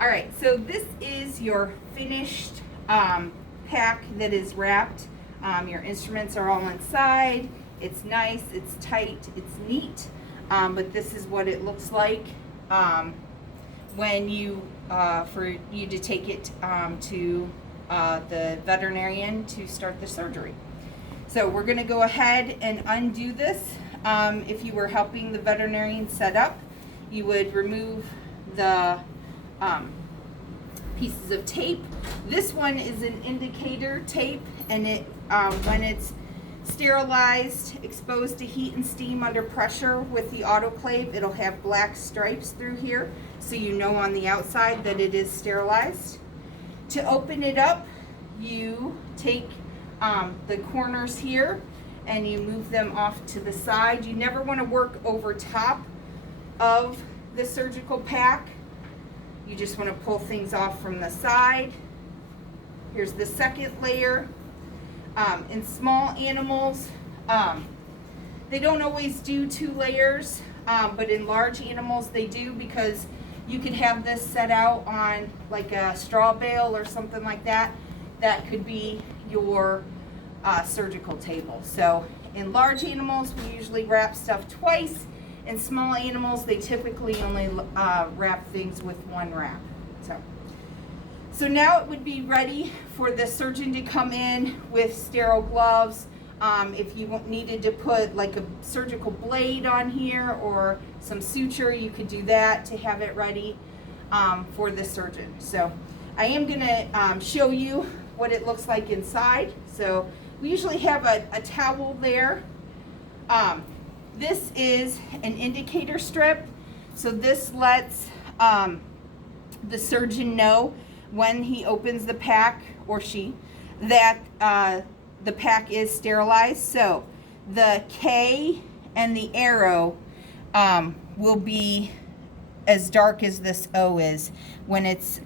All right, so this is your finished pack that is wrapped. Your instruments are all inside. It's nice, it's tight, it's neat, but this is what it looks like when you, for you to take it to the veterinarian to start the surgery. So we're going to go ahead and undo this. If you were helping the veterinarian set up, you would remove the pieces of tape. This one is an indicator tape, and it when it's sterilized, exposed to heat and steam under pressure with the autoclave, it'll have black stripes through here, so you know on the outside that it is sterilized. To open it up, you take the corners here and you move them off to the side. You never want to work over top of the surgical pack. You just want to pull things off from the side. Here's the second layer. In small animals, they don't always do 2 layers, but in large animals they do, because you could have this set out on like a straw bale or something like that. That could be your surgical table. So in large animals, we usually wrap stuff twice. In small animals, they typically only wrap things with 1 wrap. So now it would be ready for the surgeon to come in with sterile gloves. If you needed to put like a surgical blade on here or some suture, you could do that to have it ready for the surgeon. So I am going to show you what it looks like inside. So we usually have a towel there. This is an indicator strip. So this lets the surgeon know when he opens the pack, or she, that the pack is sterilized. So the K and the arrow will be as dark as this O is when it's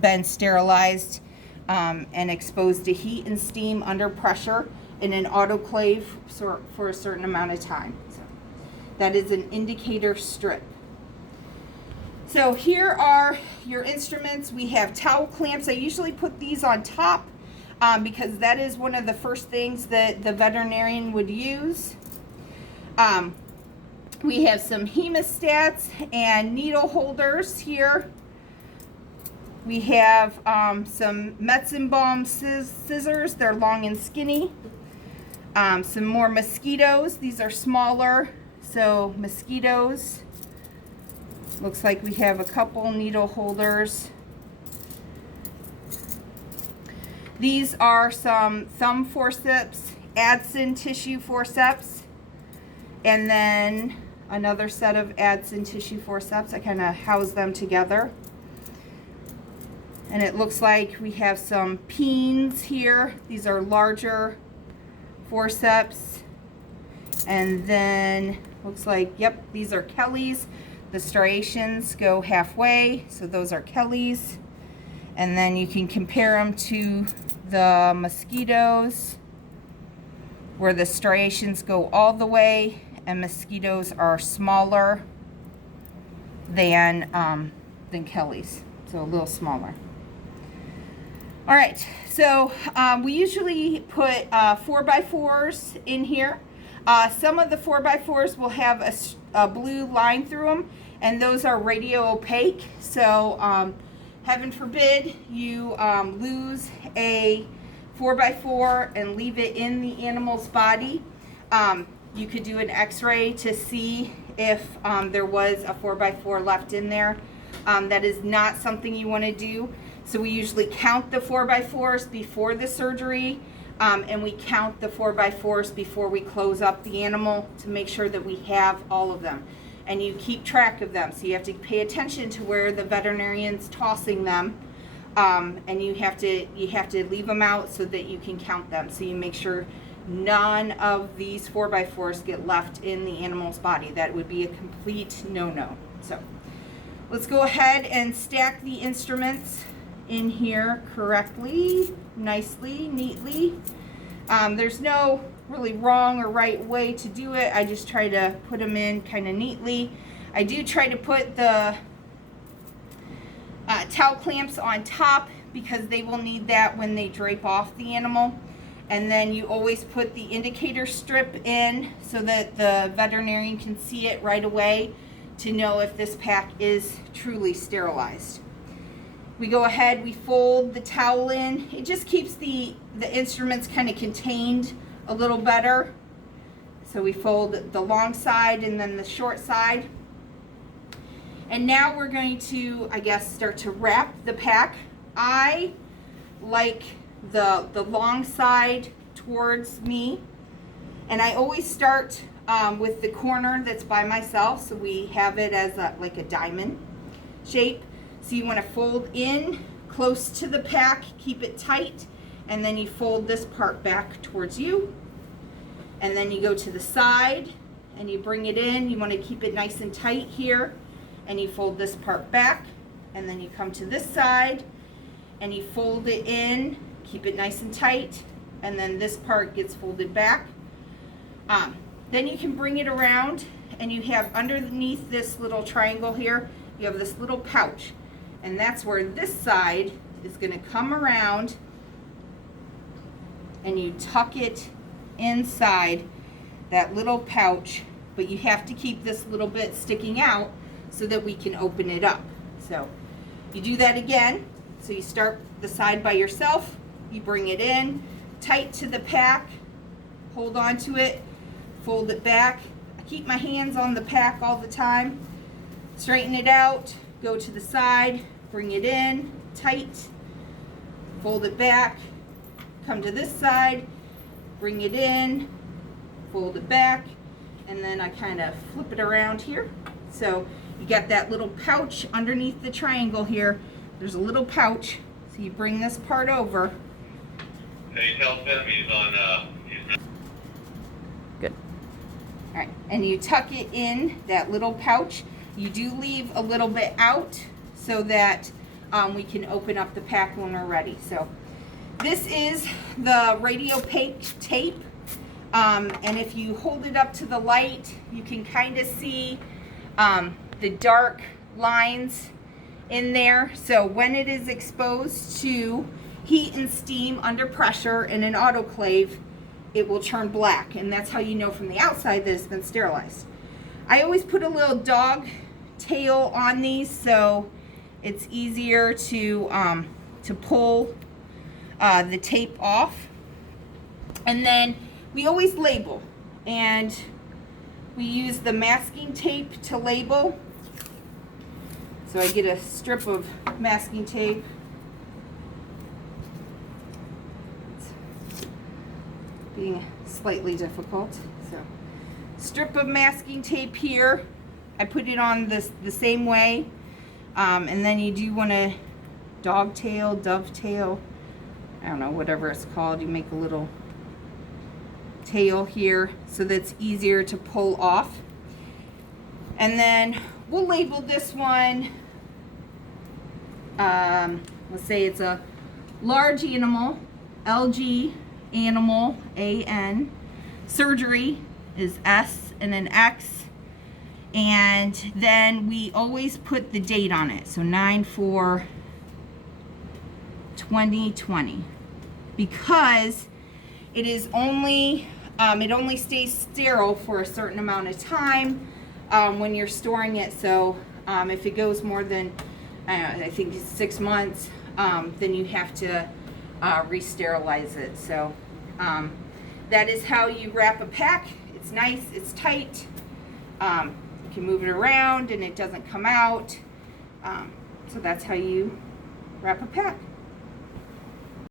been sterilized and exposed to heat and steam under pressure in an autoclave for a certain amount of time. So that is an indicator strip. So here are your instruments. We have towel clamps. I usually put these on top because that is one of the first things that the veterinarian would use. We have some hemostats and needle holders here. We have some Metzenbaum scissors. They're long and skinny. Some more mosquitoes. These are smaller, so mosquitoes. Looks like we have a couple needle holders. These are some thumb forceps, Adson tissue forceps, and then another set of Adson tissue forceps. I kind of house them together. And it looks like we have some Peens here. These are larger forceps. And then looks like, yep, these are Kelly's. The striations go halfway, so those are Kelly's. And then you can compare them to the mosquitoes, where the striations go all the way, and mosquitoes are smaller than Kelly's, so a little smaller. All right, so we usually put 4x4s in here. Some of the 4x4s will have a blue line through them, and those are radio opaque. So heaven forbid you lose a 4x4 and leave it in the animal's body. You could do an x-ray to see if there was a 4x4 left in there. That is not something you want to do. So we usually count the 4x4s before the surgery. And we count the 4x4s before we close up the animal to make sure that we have all of them. And you keep track of them. So you have to pay attention to where the veterinarian's tossing them. And you have to leave them out so that you can count them. So you make sure none of these 4x4s get left in the animal's body. That would be a complete no-no. So let's go ahead and stack the instruments in here correctly, nicely, neatly. There's no really wrong or right way to do it. I just try to put them in kind of neatly. I do try to put the towel clamps on top because they will need that when they drape off the animal. And then you always put the indicator strip in so that the veterinarian can see it right away to know if this pack is truly sterilized. We go ahead, we fold the towel in. It just keeps the instruments kind of contained a little better. So we fold the long side and then the short side. And now we're going to, I guess, start to wrap the pack. I like the long side towards me, and I always start with the corner that's by myself, so we have it as like a diamond shape. So you want to fold in close to the pack, keep it tight, and then you fold this part back towards you, and then you go to the side and you bring it in. You want to keep it nice and tight here, and you fold this part back, and then you come to this side and you fold it in, keep it nice and tight, and then this part gets folded back. Then you can bring it around, and you have underneath this little triangle here, you have this little pouch, and that's where this side is going to come around, and you tuck it inside that little pouch, but you have to keep this little bit sticking out so that we can open it up. So you do that again. So you start the side by yourself, you bring it in tight to the pack, hold on to it, fold it back. I keep my hands on the pack all the time. Straighten it out, go to the side, bring it in tight, fold it back, come to this side, bring it in, fold it back, and then I kind of flip it around here. So you got that little pouch underneath the triangle here. There's a little pouch, so you bring this part over. Hey, tell Tim he's on, Good. All right, and you tuck it in that little pouch. You do leave a little bit out so that we can open up the pack when we're ready. So this is the radiopaque tape, and if you hold it up to the light, you can kind of see the dark lines in there. So when it is exposed to heat and steam under pressure in an autoclave, it will turn black, and that's how you know from the outside that it's been sterilized. I always put a little dog tail on these so it's easier to pull the tape off. And then we always label, and we use the masking tape to label. So I get a strip of masking tape. It's being slightly difficult. So strip of masking tape here. I put it on the same way. And then you do want to dovetail, I don't know, whatever it's called. You make a little tail here so that's easier to pull off. And then we'll label this one, let's say it's a large animal, LG, animal, AN. Surgery is S and an X. And then we always put the date on it. So 9/4/2020. Because it is only, it only stays sterile for a certain amount of time when you're storing it. So if it goes more than, I think it's 6 months, then you have to re-sterilize it. So that is how you wrap a pack. It's nice, it's tight. You can move it around and it doesn't come out. So that's how you wrap a pack.